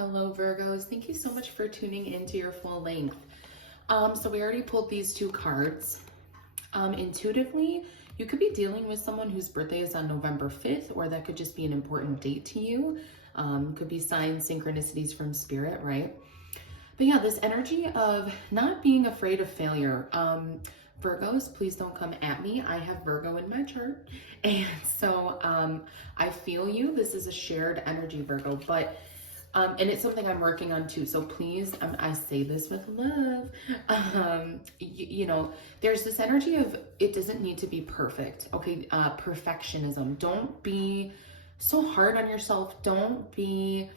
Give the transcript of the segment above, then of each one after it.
Hello Virgos, thank you so much for tuning into your full length. So we already pulled these two cards. Intuitively, you could be dealing with someone whose birthday is on November 5th, or that could just be an important date to you. Could be signs, synchronicities from spirit, right? But yeah, this energy of not being afraid of failure. Virgos, please don't come at me. I have Virgo in my chart. And so I feel you. This is a shared energy, Virgo, but and it's something I'm working on too. So please, I say this with love. You know, there's this energy of it doesn't need to be perfect. Okay. Perfectionism. Don't be so hard on yourself. Don't be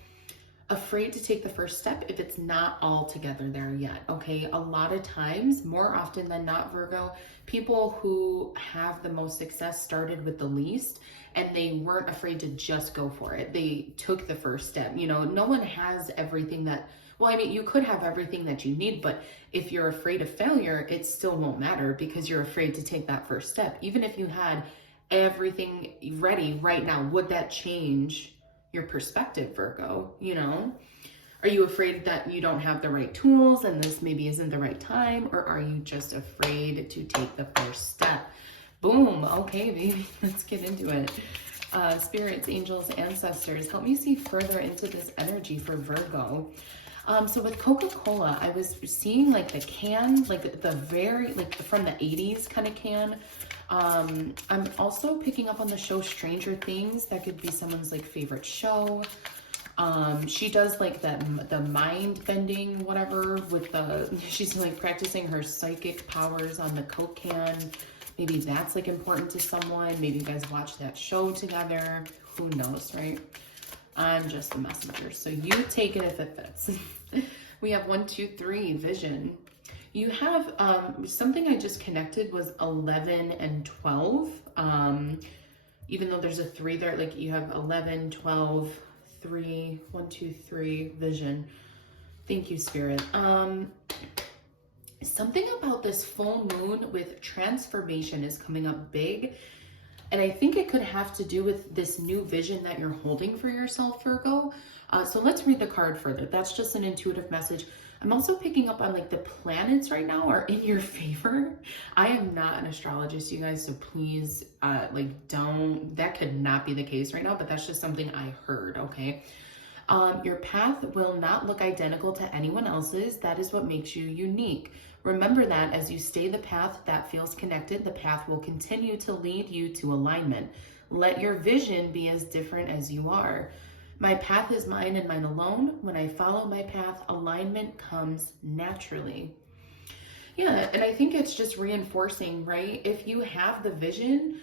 afraid to take the first step if it's not all together there yet. Okay. A lot of times, more often than not, Virgo, people who have the most success started with the least, and they weren't afraid to just go for it. They took the first step. You know, no one has everything that, well, I mean, you could have everything that you need, but if you're afraid of failure, it still won't matter because you're afraid to take that first step. Even if you had everything ready right now, would that change your perspective, Virgo? You know, are you afraid that you don't have the right tools and this maybe isn't the right time? Or are you just afraid to take the first step? Boom. Okay, baby, let's get into it. Spirits, angels, ancestors, help me see further into this energy for Virgo. So with Coca-Cola, I was seeing like the can, like the very, like from the 80s kind of can. I'm also picking up on the show Stranger Things. That could be someone's like favorite show. She does like the mind bending, whatever, with the, she's like practicing her psychic powers on the Coke can. Maybe that's like important to someone. Maybe you guys watch that show together. Who knows, right? I'm just the messenger. So you take it if it fits. We have 1, 2, 3, vision. You have something I just connected was 11 and 12. Even though there's a 3 there, like you have 11, 12, 3, 1, 2, 3, vision. Thank you, Spirit. Something about this full moon with transformation is coming up big. And I think it could have to do with this new vision that you're holding for yourself, Virgo. So let's read the card further. That's just an intuitive message. I'm also picking up on like the planets right now are in your favor. I am not an astrologist, you guys, so please that could not be the case right now, but that's just something I heard, okay? Your path will not look identical to anyone else's. That is what makes you unique. Remember that as you stay the path that feels connected, the path will continue to lead you to alignment. Let your vision be as different as you are. My path is mine and mine alone. When I follow my path, alignment comes naturally. Yeah, and I think it's just reinforcing, right? If you have the vision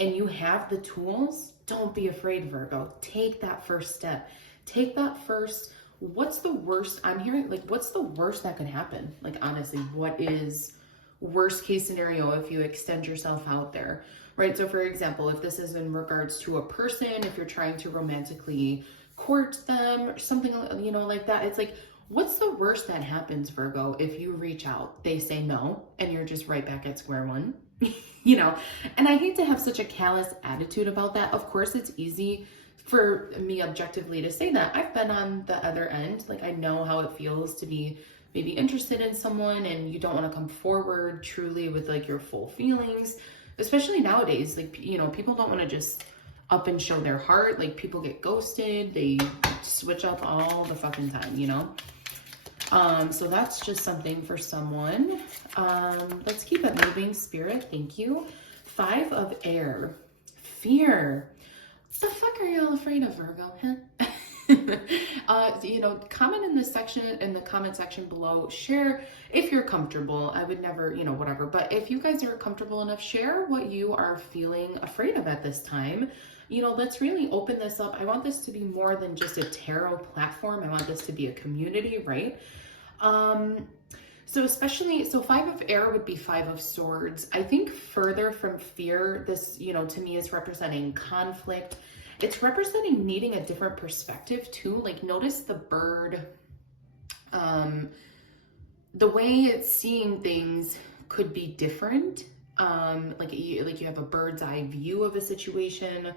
and you have the tools, don't be afraid, Virgo. Take that first step. Take that first. What's the worst? I'm hearing like, what's the worst that could happen? Like, honestly, what is worst case scenario if you extend yourself out there, right? So for example, if this is in regards to a person, if you're trying to romantically court them or something, you know, like that, it's like, what's the worst that happens, Virgo, if you reach out, they say no, and you're just right back at square one, you know? And I hate to have such a callous attitude about that. Of course, it's easy for me objectively to say that. I've been on the other end. Like, I know how it feels to be maybe interested in someone and you don't want to come forward truly with like your full feelings, especially nowadays. Like, you know, people don't want to just up and show their heart. Like, people get ghosted, they switch up all the fucking time, you know? So that's just something for someone. Let's keep it moving, Spirit. Thank you. 5 of air. Fear. What the fuck are y'all afraid of, Virgo? Huh? You know, comment in this section, in the comment section below. Share if you're comfortable. I would never, you know, whatever. But if you guys are comfortable enough, share what you are feeling afraid of at this time. You know, let's really open this up. I want this to be more than just a tarot platform. I want this to be a community, right? So 5 of air would be 5 of swords. I think further from fear, this, you know, to me is representing conflict. It's representing needing a different perspective too. Like, notice the bird, the way it's seeing things could be different. Like you have a bird's eye view of a situation.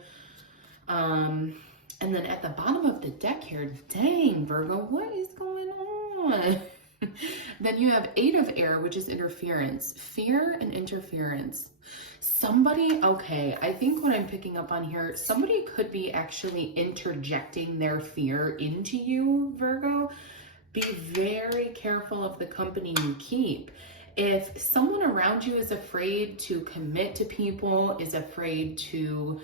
And then at the bottom of the deck here, dang, Virgo, what is going on? Then you have 8 of air, which is interference, fear and interference. Somebody, okay, I think what I'm picking up on here, somebody could be actually interjecting their fear into you, Virgo. Be very careful of the company you keep. If someone around you is afraid to commit to people, is afraid to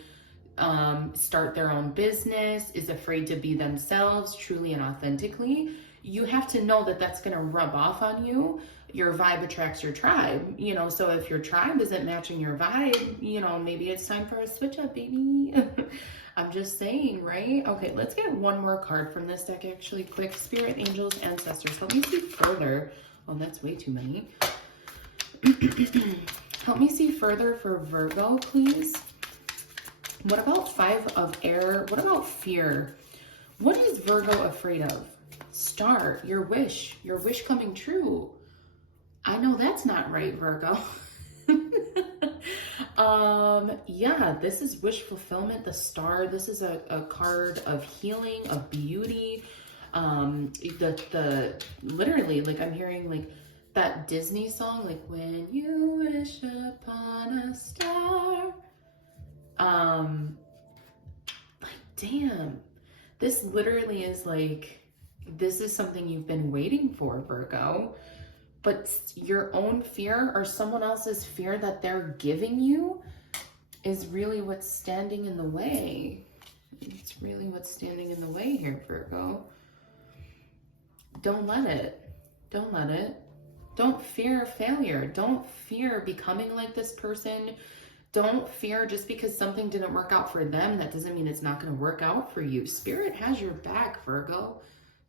start their own business, is afraid to be themselves truly and authentically, you have to know that that's going to rub off on you. Your vibe attracts your tribe, you know, so if your tribe isn't matching your vibe, you know, maybe it's time for a switch up, baby. I'm just saying, right? Okay, let's get one more card from this deck actually quick. Spirit, angels, ancestors, help me see further. Oh, that's way too many. Help me see further for Virgo, please. What about 5 of air? What about fear? What is Virgo afraid of? Star, your wish coming true. I know that's not right, Virgo. Yeah, this is wish fulfillment, the star. This is a card of healing, of beauty. The literally, like I'm hearing like that Disney song, like when you wish upon a star. Like, damn, this literally is like, this is something you've been waiting for, Virgo, but your own fear or someone else's fear that they're giving you is really what's standing in the way. It's really what's standing in the way here, Virgo. Don't let it. Don't let it. Don't fear failure. Don't fear becoming like this person. Don't fear just because something didn't work out for them. That doesn't mean it's not going to work out for you. Spirit has your back, Virgo.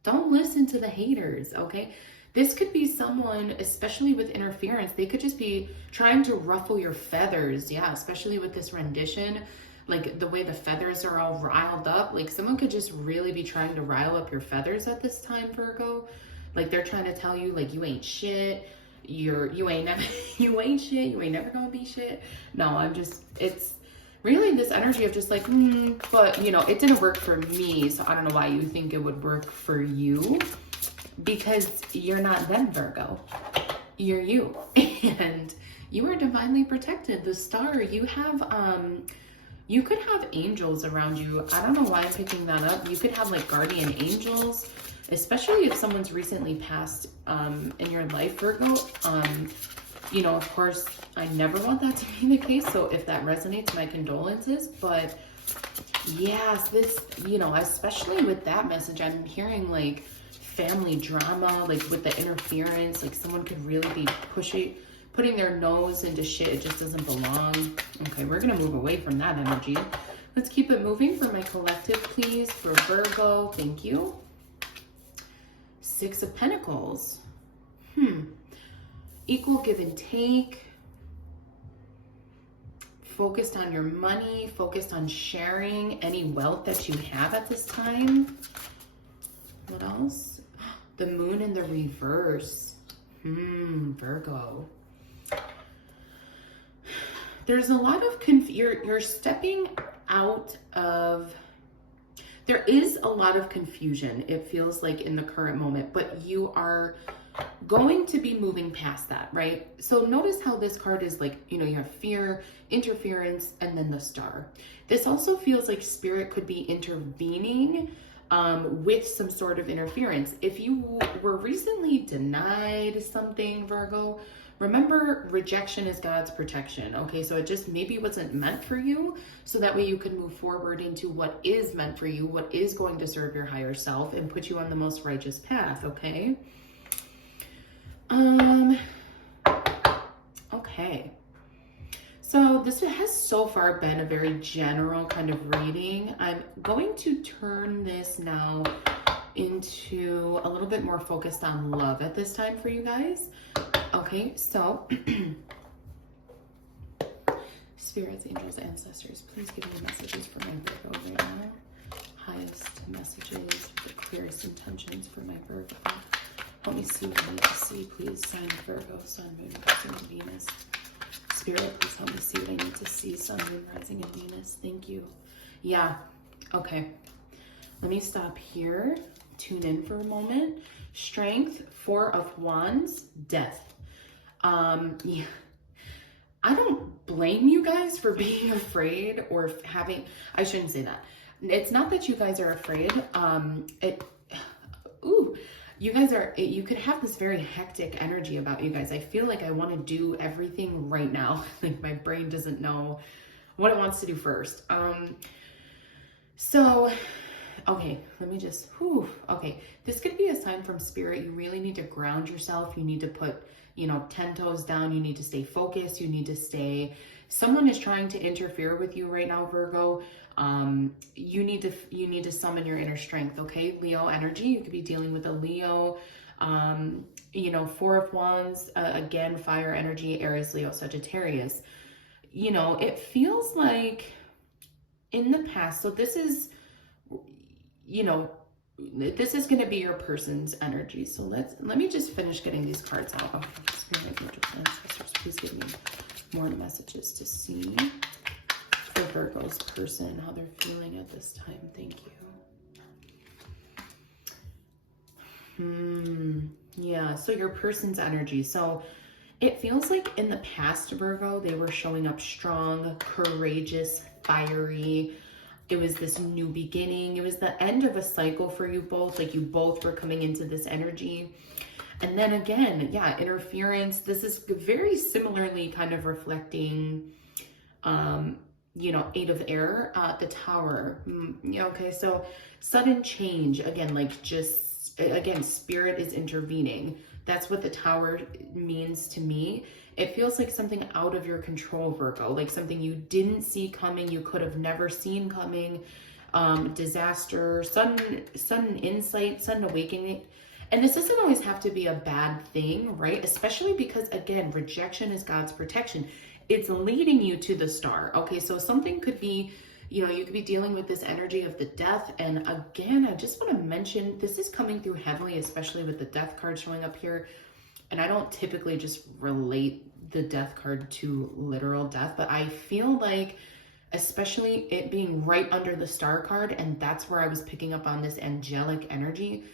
Don't listen to the haters, okay? This could be someone, especially with interference, they could just be trying to ruffle your feathers. Yeah, especially with this rendition, like the way the feathers are all riled up. Like someone could just really be trying to rile up your feathers at this time, Virgo. Like they're trying to tell you like you ain't shit. You ain't shit. You ain't never gonna be shit. No, it's really this energy of just like, but you know, it didn't work for me. So I don't know why you think it would work for you, because you're not them, Virgo. You're you. And you are divinely protected. The star, you have, you could have angels around you. I don't know why I'm picking that up. You could have like guardian angels, especially if someone's recently passed in your life, Virgo. You know, of course, I never want that to be the case. So if that resonates, my condolences. But yes, this, you know, especially with that message, I'm hearing like family drama, like with the interference, like someone could really be putting their nose into shit it just doesn't belong. Okay, we're gonna move away from that energy. Let's keep it moving for my collective, please, for Virgo. Thank you. 6 of Pentacles. Equal give and take. Focused on your money, focused on sharing any wealth that you have at this time. What else? The moon in the reverse. Virgo. There's a lot of you're stepping out of, there is a lot of confusion, it feels like in the current moment, but you are going to be moving past that, right? So notice how this card is like, you know, you have fear, interference, and then the star. This also feels like spirit could be intervening with some sort of interference. If you were recently denied something, Virgo, remember rejection is God's protection, okay? So it just maybe wasn't meant for you, so that way you can move forward into what is meant for you, what is going to serve your higher self and put you on the most righteous path, okay? Okay. So this has so far been a very general kind of reading. I'm going to turn this now into a little bit more focused on love at this time for you guys. Okay, so spirits, angels, ancestors, please give me messages for my Virgo right now. Highest messages, the clearest intentions for my Virgo. Help me see what I need to see, please. Sign of Virgo, Sun, Moon, Rising, and Venus. Spirit, please help me see what I need to see. Sun, Moon, Rising, and Venus. Thank you. Yeah. Okay. Let me stop here. Tune in for a moment. Strength, 4 of Wands, Death. Yeah. I don't blame you guys for being afraid or having, I shouldn't say that. It's not that you guys are afraid. You guys are, you could have this very hectic energy about you guys. I feel like I want to do everything right now. Like my brain doesn't know what it wants to do first. Okay, let me just, okay. This could be a sign from spirit. You really need to ground yourself. You need to put, 10 toes down. You need to stay focused. You need to stay, someone is trying to interfere with you right now, Virgo. You need to summon your inner strength. Okay. Leo energy. You could be dealing with a Leo, 4 of Wands, again, fire energy, Aries, Leo, Sagittarius. It feels like in the past, so this is, this is going to be your person's energy. So let me just finish getting these cards out. Okay, Spirit, angels, ancestors, please give me more messages to see for Virgo's person, how they're feeling at this time. Thank you. Yeah, so your person's energy. So it feels like in the past, Virgo, they were showing up strong, courageous, fiery. It was this new beginning. It was the end of a cycle for you both. Like you both were coming into this energy. And then again, yeah, interference. This is very similarly kind of reflecting, 8 of Air, the Tower. Okay, so sudden change. Again, again, spirit is intervening. That's what the Tower means to me. It feels like something out of your control, Virgo, like something you didn't see coming, you could have never seen coming, disaster, sudden insight, sudden awakening. And this doesn't always have to be a bad thing, right? Especially because, again, rejection is God's protection. It's leading you to the star, okay? So something could be, you could be dealing with this energy of the death. And again, I just want to mention, this is coming through heavily, especially with the death card showing up here. And I don't typically just relate the death card to literal death, but I feel like, especially it being right under the star card, and that's where I was picking up on this angelic energy.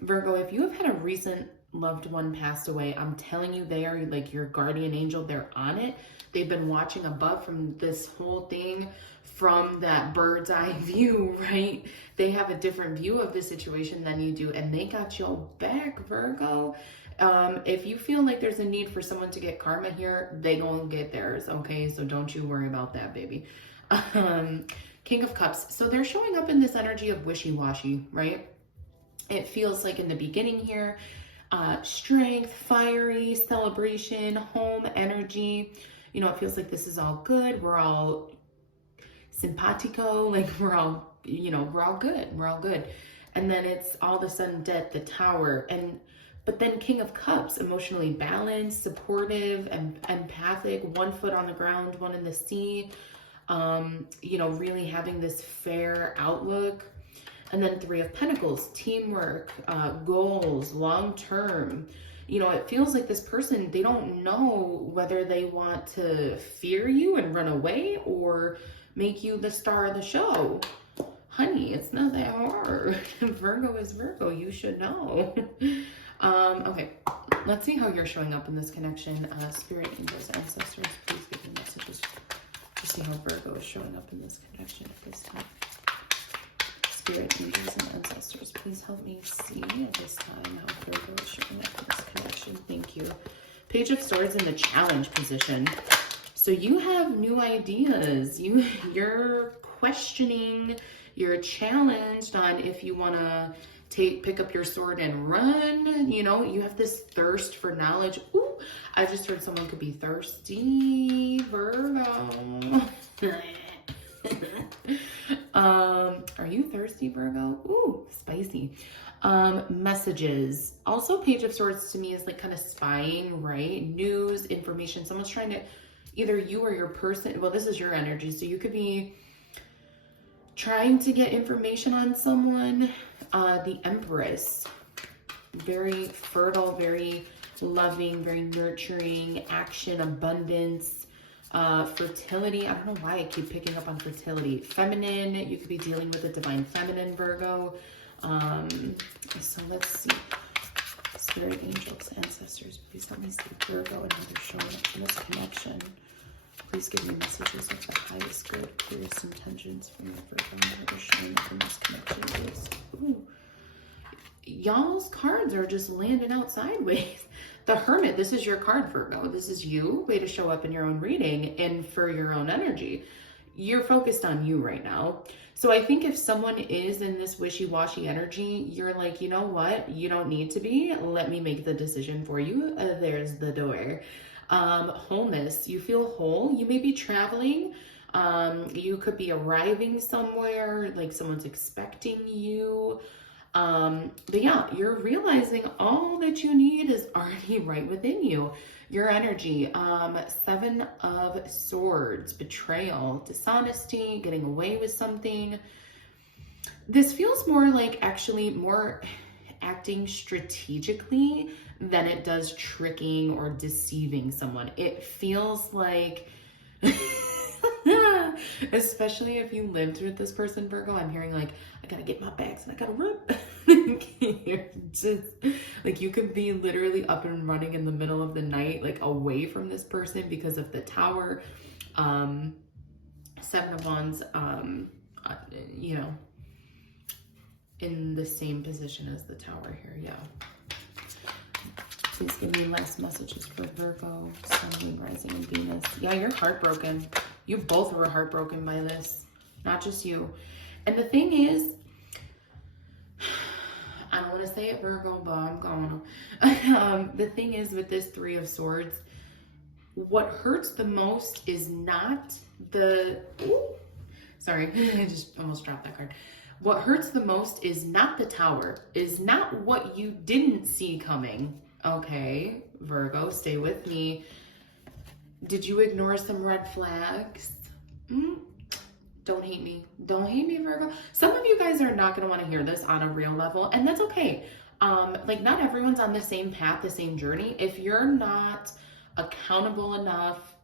Virgo, if you have had a recent loved one passed away, I'm telling you, they are like your guardian angel. They're on it. They've been watching above from this whole thing, from that bird's eye view, right? They have a different view of the situation than you do, and they got your back, Virgo. If you feel like there's a need for someone to get karma here, they gonna get theirs, okay? So don't you worry about that, baby. King of Cups. So they're showing up in this energy of wishy-washy, right? It feels like in the beginning here, strength, fiery, celebration, home energy. It feels like this is all good. We're all simpatico, like we're all good. We're all good. And then it's all of a sudden death, the Tower. But then King of Cups, emotionally balanced, supportive, and empathic, 1 foot on the ground, 1 in the sea, really having this fair outlook. And then 3 of Pentacles, teamwork, goals, long-term. It feels like this person, they don't know whether they want to fear you and run away or make you the star of the show. Honey, it's not that hard. Virgo is Virgo, you should know. Okay, let's see how you're showing up in this connection. Spirit, angels, ancestors, please give me messages to see how Virgo is showing up in this connection at this time. Spirit, angels, and ancestors, please help me see at this time how Virgo is showing up in this connection. Thank you. Page of Swords in the challenge position. So you have new ideas. You're questioning. You're challenged on if you want to pick up your sword and run. You have this thirst for knowledge. Ooh, I just heard someone could be thirsty, Virgo. Are you thirsty, Virgo? Ooh, spicy. Messages. Also, Page of Swords to me is like kind of spying, right? News, information. Someone's trying to, either you or your person, well, this is your energy, so you could be trying to get information on someone. The Empress, very fertile, very loving, very nurturing, action, abundance, Fertility. I don't know why I keep picking up on fertility. Feminine. You could be dealing with a divine feminine, Virgo. So let's see. Spirit, angels, ancestors, please help me see Virgo and how they're showing up in this connection. Please give me messages of the highest good, clearest intentions from your Virgo and how they're showing up in this connection. Ooh. Y'all's cards are just landing out sideways. The Hermit, this is your card, Virgo. This is you, way to show up in your own reading and for your own energy. You're focused on you right now. So I think if someone is in this wishy-washy energy, you're like, you know what? You don't need to be. Let me make the decision for you. There's the door. Wholeness. You feel whole. You may be traveling. You could be arriving somewhere, like someone's expecting you. But yeah, you're realizing all that you need is already right within you. Your energy, 7 of Swords, betrayal, dishonesty, getting away with something. This feels more like actually more acting strategically than it does tricking or deceiving someone. It feels like, especially if you lived with this person, Virgo, I'm hearing like, I gotta get my bags and I gotta run. You're just like, you could be literally up and running in the middle of the night, like away from this person because of the Tower. 7 of Wands, you know, in the same position as the Tower here. Yeah. Please give me last messages for Virgo, Sun, Moon, Rising, and Venus. Yeah, you're heartbroken. You both were heartbroken by this, not just you. And the thing is, I don't want to say it, Virgo, but I'm going to. The thing is with this 3 of Swords, what hurts the most is not the... Ooh, sorry, I just almost dropped that card. What hurts the most is not the Tower, is not what you didn't see coming. Okay, Virgo, stay with me. Did you ignore some red flags? Don't hate me. Don't hate me, Virgo. Some of you guys are not going to want to hear this on a real level, and that's okay. Like, not everyone's on the same path, the same journey. If you're not accountable enough,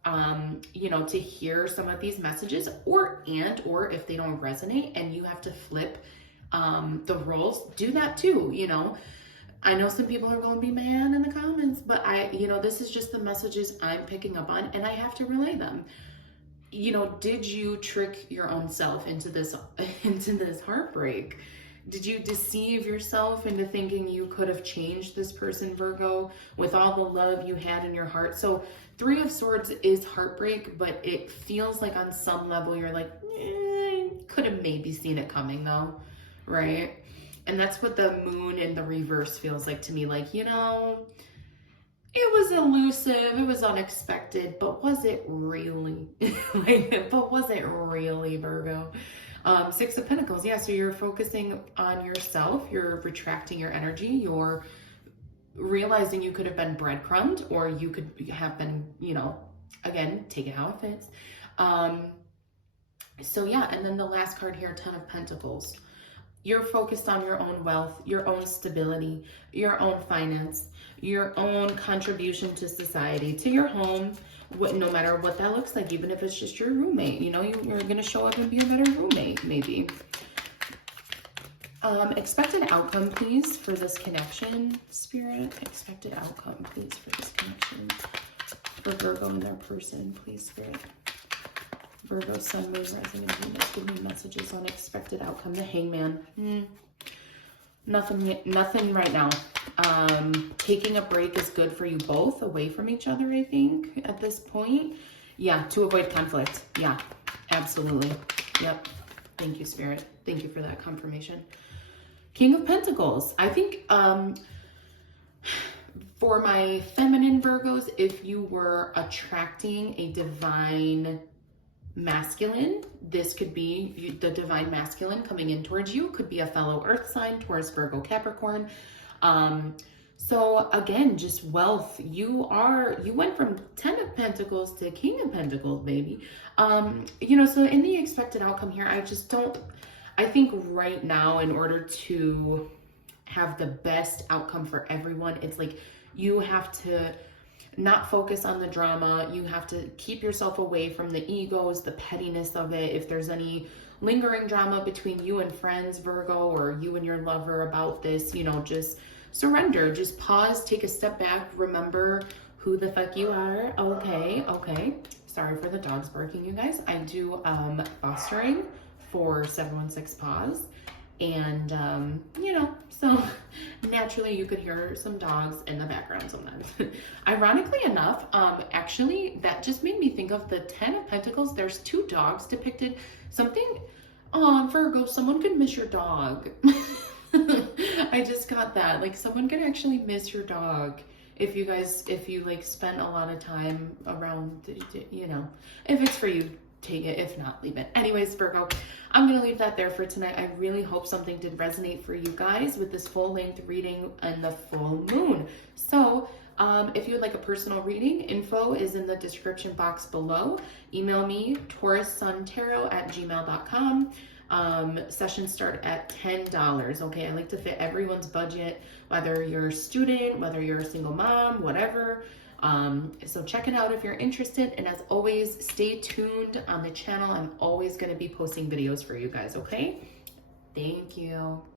you know, to hear some of these messages, or if they don't resonate and you have to flip the roles, do that too, you know. I know some people are going to be mad in the comments, but you know, this is just the messages I'm picking up on, and I have to relay them. You know, did you trick your own self into this heartbreak? Did you deceive yourself into thinking you could have changed this person, Virgo, with all the love you had in your heart? So 3 of Swords is heartbreak, but it feels like on some level you're like, could have maybe seen it coming though, right? And that's what the Moon in the reverse feels like to me. Like, you know, it was elusive, it was unexpected, but was it really? But was it really, Virgo? 6 of Pentacles, yeah, so you're focusing on yourself, you're retracting your energy, you're realizing you could have been breadcrumbed, or you could have been, you know, again, take it how it fits. So yeah, and then the last card here, 10 of Pentacles. You're focused on your own wealth, your own stability, your own finance, your own contribution to society, to your home, no matter what that looks like, even if it's just your roommate. You know, you're going to show up and be a better roommate, maybe. Expected outcome, please, for this connection, Spirit. Expected outcome, please, for this connection. For Virgo and their person, please, Spirit. Virgo, Sun, Moon, Rising, and Venus. Give me messages on expected outcome. The Hangman. Nothing right now. Taking a break is good for you both, away from each other, I think, at this point. Yeah, to avoid conflict. Yeah, absolutely. Yep. Thank you, Spirit. Thank you for that confirmation. King of Pentacles. I think for my feminine Virgos, if you were attracting a divine masculine, this could be the divine masculine coming in towards you. Could be a fellow earth sign, Taurus, Virgo, Capricorn. So again, just wealth. You went from 10 of Pentacles to King of Pentacles, baby. You know, so in the expected outcome here, I think right now, in order to have the best outcome for everyone, it's like you have to not focus on the drama. You have to keep yourself away from the egos, the pettiness of it. If there's any lingering drama between you and friends, Virgo, or you and your lover about this, you know, just surrender. Just pause, take a step back, remember who the fuck you are. Okay, okay. Sorry for the dogs barking, you guys. I do fostering for 716 Paws. And, you know, so naturally you could hear some dogs in the background sometimes. Ironically enough, actually, that just made me think of the 10 of Pentacles. There's 2 dogs depicted. Something, Virgo, someone could miss your dog. I just got that. Like, someone could actually miss your dog if you like spent a lot of time around, you know, if it's for you, take it. If not, leave it. Anyways, Virgo, I'm going to leave that there for tonight. I really hope something did resonate for you guys with this full length reading and the full moon. So if you would like a personal reading, info is in the description box below. Email me, taurussuntarot@gmail.com. Sessions start at $10. Okay, I like to fit everyone's budget, whether you're a student, whether you're a single mom, whatever. So check it out if you're interested. And as always, stay tuned on the channel. I'm always going to be posting videos for you guys. Okay, thank you.